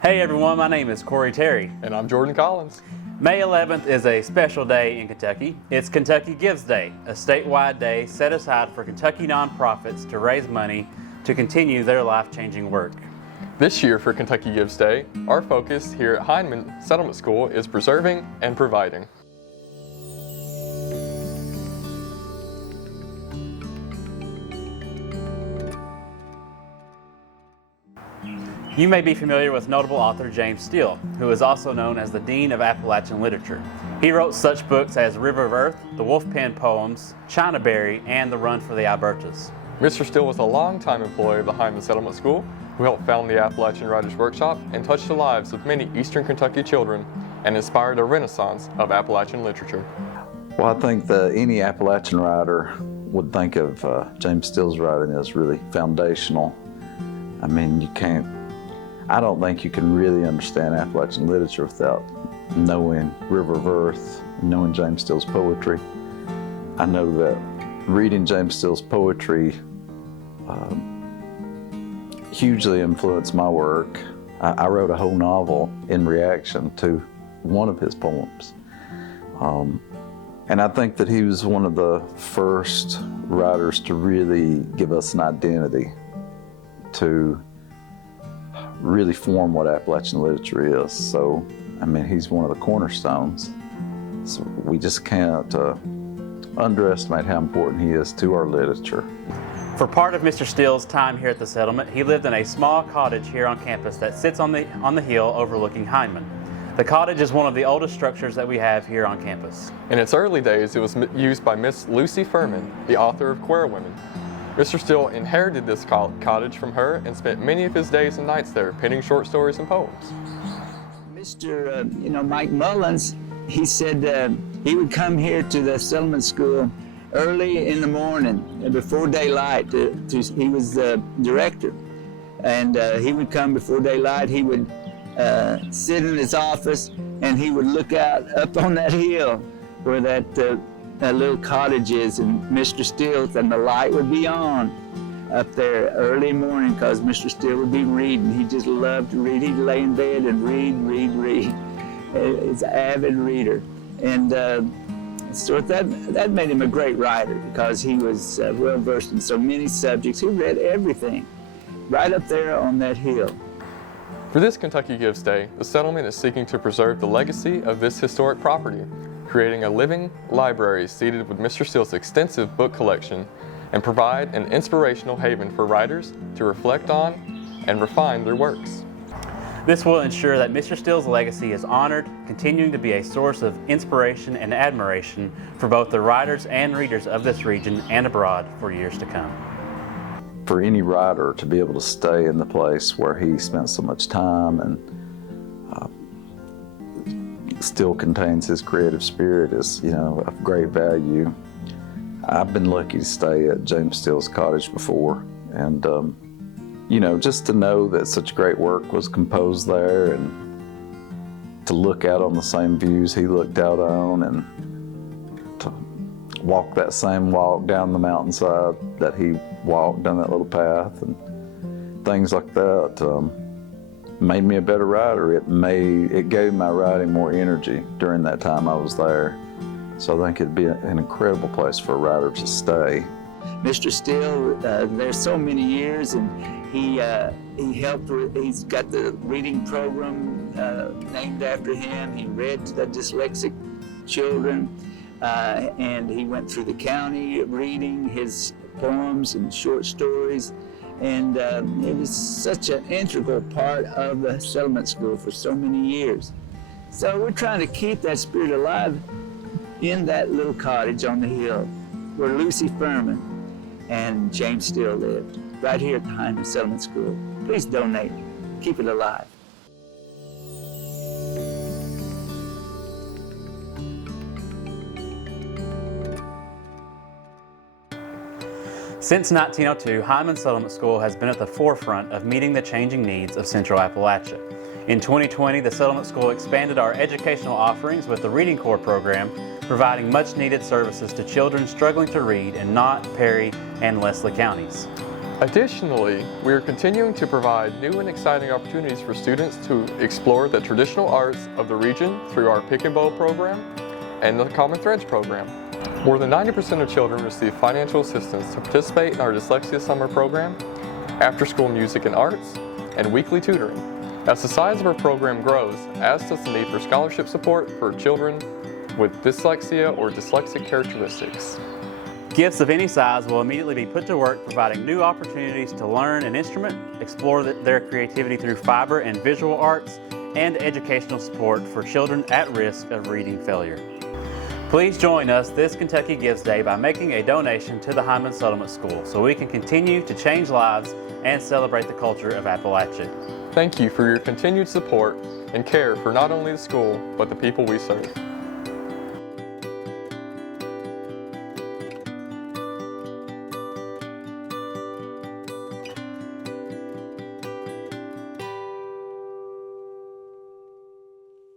Hey everyone, my name is Corey Terry. And I'm Jordan Collins. May 11th is a special day in Kentucky. It's Kentucky Gives Day, a statewide day set aside for Kentucky nonprofits to raise money to continue their life-changing work. This year for Kentucky Gives Day, our focus here at Hymen Settlement School is preserving and providing. You may be familiar with notable author James Steele, who is also known as the Dean of Appalachian Literature. He wrote such books as River of Earth, the Wolf Pen Poems, China Berry, and The Run for the Albertas. Mr. Steele was a longtime employee of the Hymen Settlement School who helped found the Appalachian Writers Workshop and touched the lives of many Eastern Kentucky children and inspired a renaissance of Appalachian literature. Well, I think that any Appalachian writer would think of James Steele's writing as really foundational. I mean, I don't think you can really understand Appalachian literature without knowing River of Earth, knowing James Steele's poetry. I know that reading James Steele's poetry hugely influenced my work. I wrote a whole novel in reaction to one of his poems. And I think that he was one of the first writers to really give us an identity, to really form what Appalachian literature is. So, I mean, he's one of the cornerstones. So we just can't underestimate how important he is to our literature. For part of Mr. Steele's time here at the settlement, he lived in a small cottage here on campus that sits on the hill overlooking Hymen. The cottage is one of the oldest structures that we have here on campus. In its early days, it was used by Miss Lucy Furman, the author of Queer Women. Mr. Steele inherited this cottage from her and spent many of his days and nights there penning short stories and poems. Mr. Mike Mullins, he said he would come here to the settlement school early in the morning, before daylight. He was the director, and he would come before daylight. He would sit in his office, and he would look out up on that hill where that little cottage is, and Mr. Steele, and the light would be on up there early morning because Mr. Steele would be reading. He just loved to read. He'd lay in bed and read. He's an avid reader. And so that made him a great writer because he was well versed in so many subjects. He read everything right up there on that hill. For this Kentucky Gives Day, the settlement is seeking to preserve the legacy of this historic property, creating a living library seated with Mr. Steele's extensive book collection and provide an inspirational haven for writers to reflect on and refine their works. This will ensure that Mr. Steele's legacy is honored, continuing to be a source of inspiration and admiration for both the writers and readers of this region and abroad for years to come. For any writer to be able to stay in the place where he spent so much time and still contains his creative spirit is, of great value. I've been lucky to stay at James Steele's cottage before, and just to know that such great work was composed there, and to look out on the same views he looked out on, and to walk that same walk down the mountainside that he walked down that little path, and things like that made me a better writer. It gave my writing more energy during that time I was there. So I think it'd be an incredible place for a writer to stay. Mr. Steele, there's so many years, and he helped with, he's got the reading program named after him. He read to the dyslexic children, and he went through the county reading his poems and short stories. And it was such an integral part of the settlement school for so many years. So we're trying to keep that spirit alive in that little cottage on the hill where Lucy Furman and James Steele lived, right here at the Hymen Settlement School. Please donate, keep it alive. Since 1902, Hymen Settlement School has been at the forefront of meeting the changing needs of Central Appalachia. In 2020, the Settlement School expanded our educational offerings with the Reading Corps program, providing much-needed services to children struggling to read in Knott, Perry, and Leslie counties. Additionally, we are continuing to provide new and exciting opportunities for students to explore the traditional arts of the region through our Pick and Bowl program and the Common Threads program. More than 90% of children receive financial assistance to participate in our Dyslexia Summer program, after-school music and arts, and weekly tutoring. As the size of our program grows, as does the need for scholarship support for children with dyslexia or dyslexic characteristics. Gifts of any size will immediately be put to work providing new opportunities to learn an instrument, explore their creativity through fiber and visual arts, and educational support for children at risk of reading failure. Please join us this Kentucky Gives Day by making a donation to the Hymen Settlement School so we can continue to change lives and celebrate the culture of Appalachia. Thank you for your continued support and care for not only the school, but the people we serve.